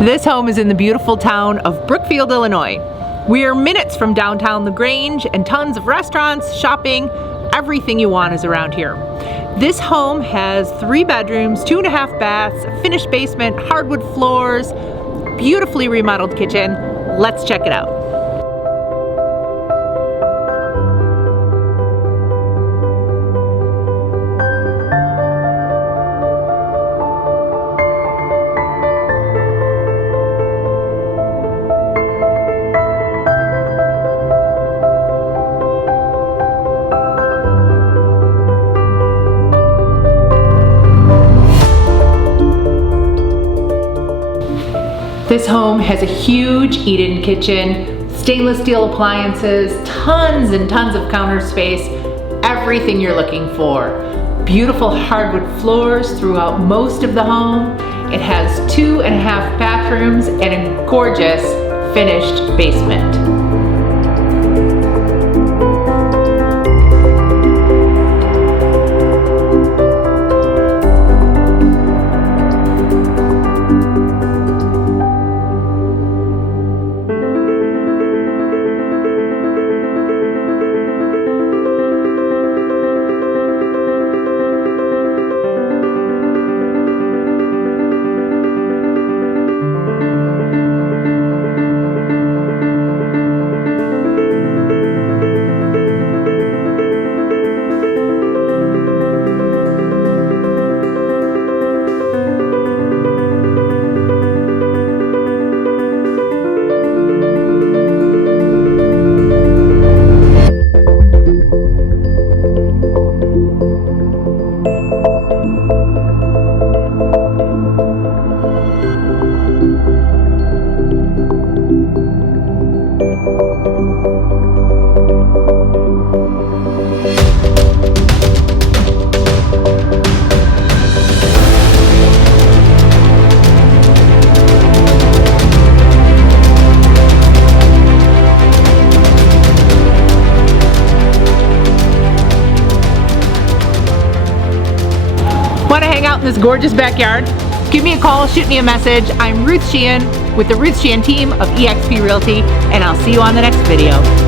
This home is in the beautiful town of Brookfield, Illinois. We are minutes from downtown the Grange and tons of restaurants, shopping, everything you want is around here. This home has 3 bedrooms, 2.5 baths, a finished basement, hardwood floors, beautifully remodeled kitchen. Let's check it out. This home has a huge eat-in kitchen, stainless steel appliances, tons and tons of counter space, everything you're looking for. Beautiful hardwood floors throughout most of the home. It has 2.5 bathrooms and a gorgeous finished basement. Want to hang out in this gorgeous backyard? Give me a call, shoot me a message. I'm Ruth Sheehan with the Ruth Sheehan team of eXp Realty, and I'll see you on the next video.